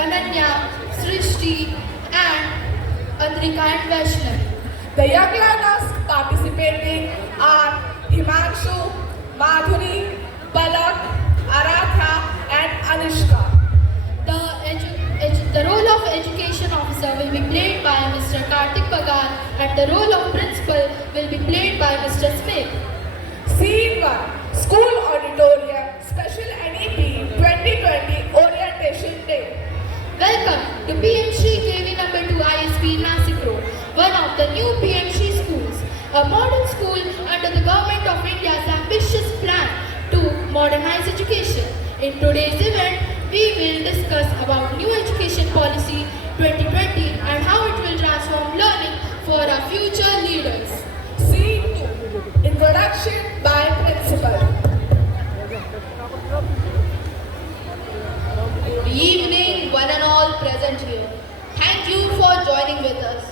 Ananya, Srishti, and Andrika and Vaishnavi. The young learners participating are Himanshu, Madhuri, Palak, Aradhya, and Anushka. The role of education officer will be played by Mr. Kartik Bagan and the role of principal will be played by Mr. Smith. Scene 1. School Auditorium Special NEP 2020 Orientation Day. Welcome to PMC KV number 2 ISP Nasik Road, one of the new PMC schools, a modern school under the Government of India's ambitious plan to modernize education. In today's event, we will discuss about new education policy 2020 and how it will transform learning for our future leaders. Scene 2. Introduction by Principal. Good evening, one and all present here. Thank you for joining with us.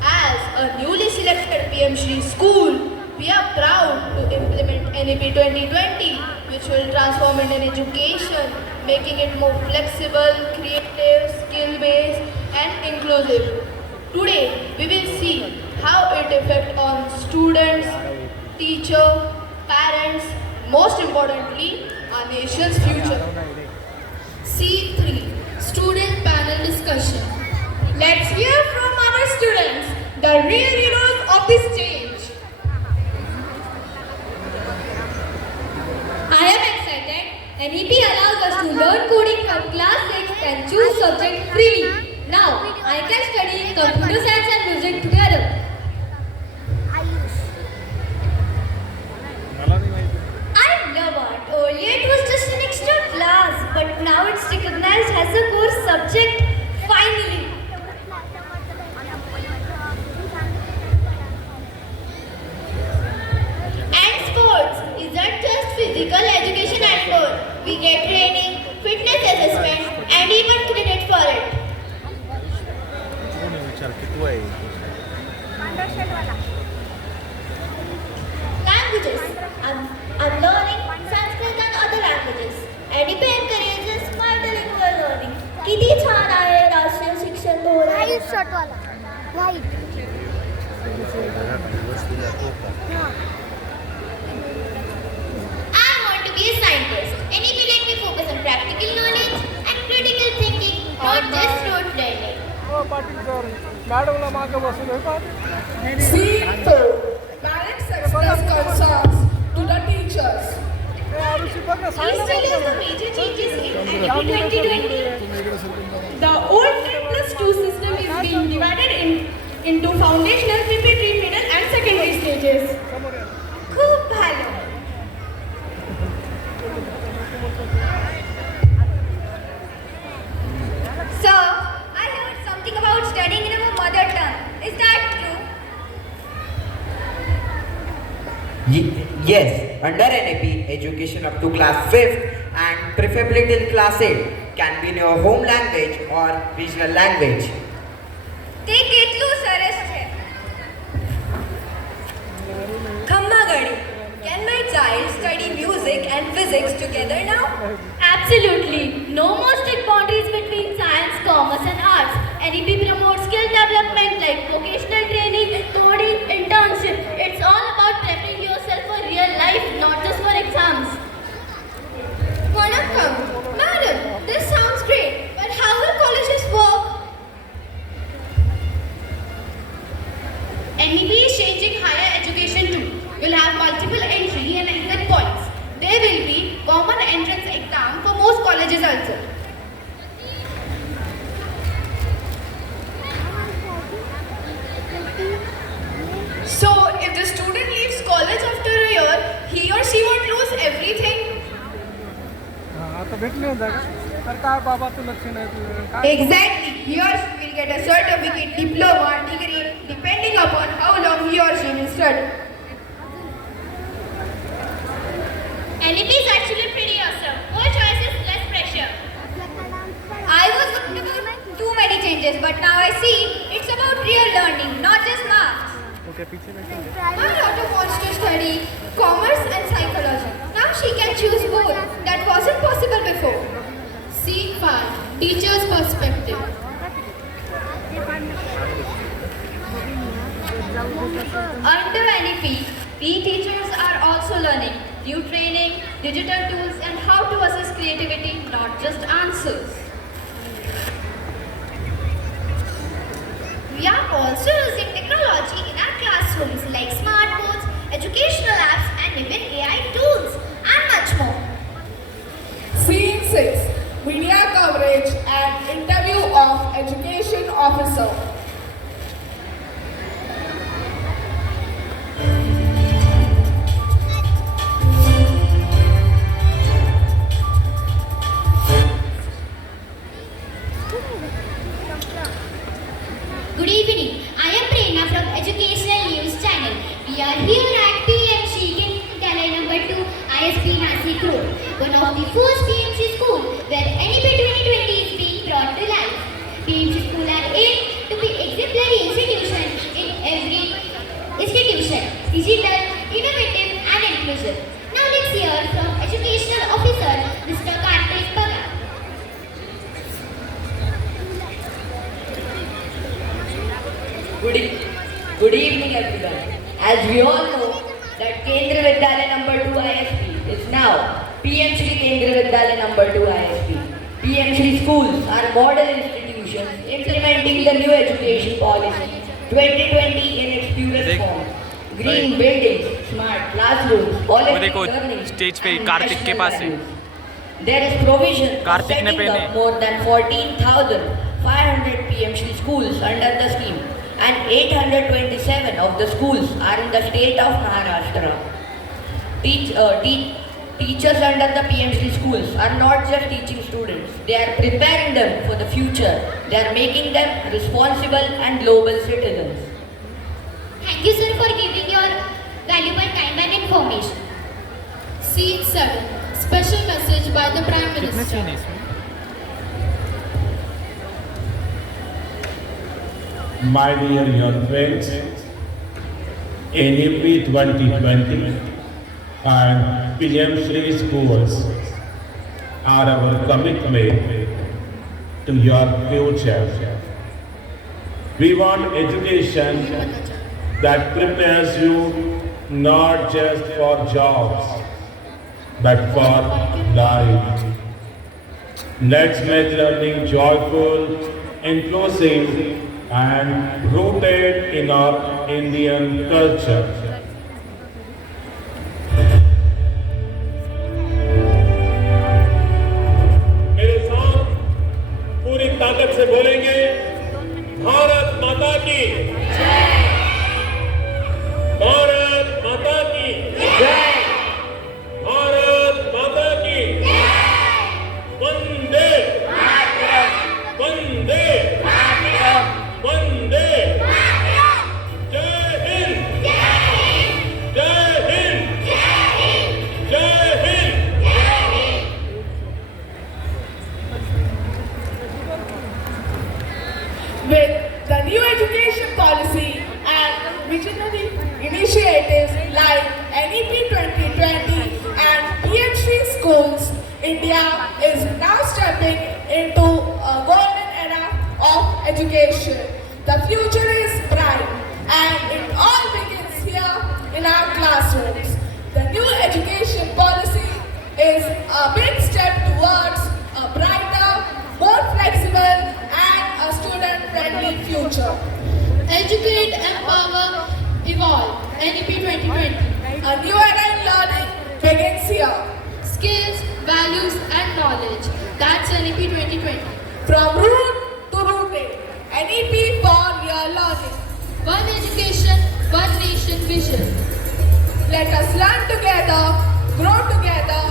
As a newly selected PMC school, we are proud to implement NEP 2020, which will transform Indian education, making it more flexible, creative, skill-based, and inclusive. Today, we will see how it affects on students, teachers, parents, most importantly, our nation's future. Scene 3. Student panel discussion. Let's hear from our students, the real heroes of this change. I am excited. NEP allows us to learn coding from class 6 and choose subject freely. Now, I can study computer science and music together. I love art. Earlier it was just an extra class, but now it's recognized as a core subject. Finally. And sports isn't just physical education and more. We get training, fitness assessment, and even credit for it. Languages. I'm learning Sanskrit and other languages. NEP encourages multilingual learning. किती छान आहे राष्ट्रीय शिक्षण धोरण. White shirt वाला white I want to be a scientist. NEP let me focus on practical knowledge and critical thinking, not just rote learning. Scene 4. Parents express concerns to the teachers. Please tell us the major changes in NEP 2020. The old 10+2 system is being divided into foundational, preparatory, middle and secondary stages. खूप भालो. Sir, I heard something about studying in our mother tongue. Is that true? Yes, under NAP, education up to class 5th and preferably till class 8 can be in your home language or regional language. તે કેટલું સરસ છે. ખમ્માગડી. Can my child study music and physics together now? Absolutely. No more strict boundaries between science, commerce and arts. NEP promotes skill development like vocational training, coding, internship. It's all about preparing yourself for real life, not just for exams. Vanakkam. Madam, this sounds great, but how will colleges work? NEP is changing higher education too. We'll have multiple entry and exit points. There will be common entrance exam for most colleges also. So, if the student leaves college after a year, he or she won't lose everything. Exactly. He or she will get a certificate, diploma, degree, depending upon how long he or she will study. NEP is actually pretty awesome. More choices, less pressure. I was worried about too many changes, but now I see it's about real learning, not just marks. My daughter wants to study commerce and psychology. Now she can choose both. That wasn't possible before. Scene 5. Teacher's perspective. Under NEP, PE teachers are also learning new training, digital tools, and how to assess creativity, not just answers. We are also using technology in our classrooms like smart boards, educational apps, and even AI tools, and much more. Scene 6. Media coverage and interview of education officer. Good evening. I am Prerna from Educational News Channel. We are here at PMC Vidyalaya number 2 ISP Nasik Road, one of the first PMC school where NEP 2020 is being brought to life. PMC school are aimed to be exemplary institution in every institution, digital, innovative and inclusive. Now let's hear from Educational Officer Mr. Kartik Bhagat. Good evening everyone. As we all know that Kendriya Vidyalaya number 2 ISP is now PM Shri Kendriya Vidyalaya number 2 ISP. PM Shri schools are model institutions implementing the new education policy 2020 in its purest form. Green buildings, smart classrooms, holistic देखो, learning, stage पे and Kartik के पास है। national values. There is provision for Kartik ने setting पहने। up more than 14,500 PM Shri schools under the scheme, and 827 of the schools are in the state of Maharashtra. Teachers under the PM Shri schools are not just teaching students, they are preparing them for the future. They are making them responsible and global citizens. Thank you, sir, for giving your valuable time and information. Scene 7. Special message by the Prime कितने Minister. Scene है इसमें? My dear young friends, NEP 2020 and PM Shri schools are our commitment to your future. We want education that prepares you not just for jobs, but for life. Let's make learning joyful, inclusive, and rooted in our Indian culture. मेरे साथ पूरी ताकत से बोलेंगे, भारत माता की जय। भारत माता की जय। भारत माता की जय। वंदे वंदे वंदे जय हिंद जय हिंद जय Hind. With the new education policy and visionary initiatives like NEP 2020 and PM Shri schools, India is now stepping into a golden era of education. The future is bright and it all begins here in our classrooms. The new education policy is a big step towards a brighter, more flexible and a student-friendly future. Educate, empower, evolve. NEP 2020. A new era in learning begins here. Skills, values and knowledge. That's NEP 2020. From root to rooted, NEP for real learning. One education, one nation vision. Let us learn together, grow together,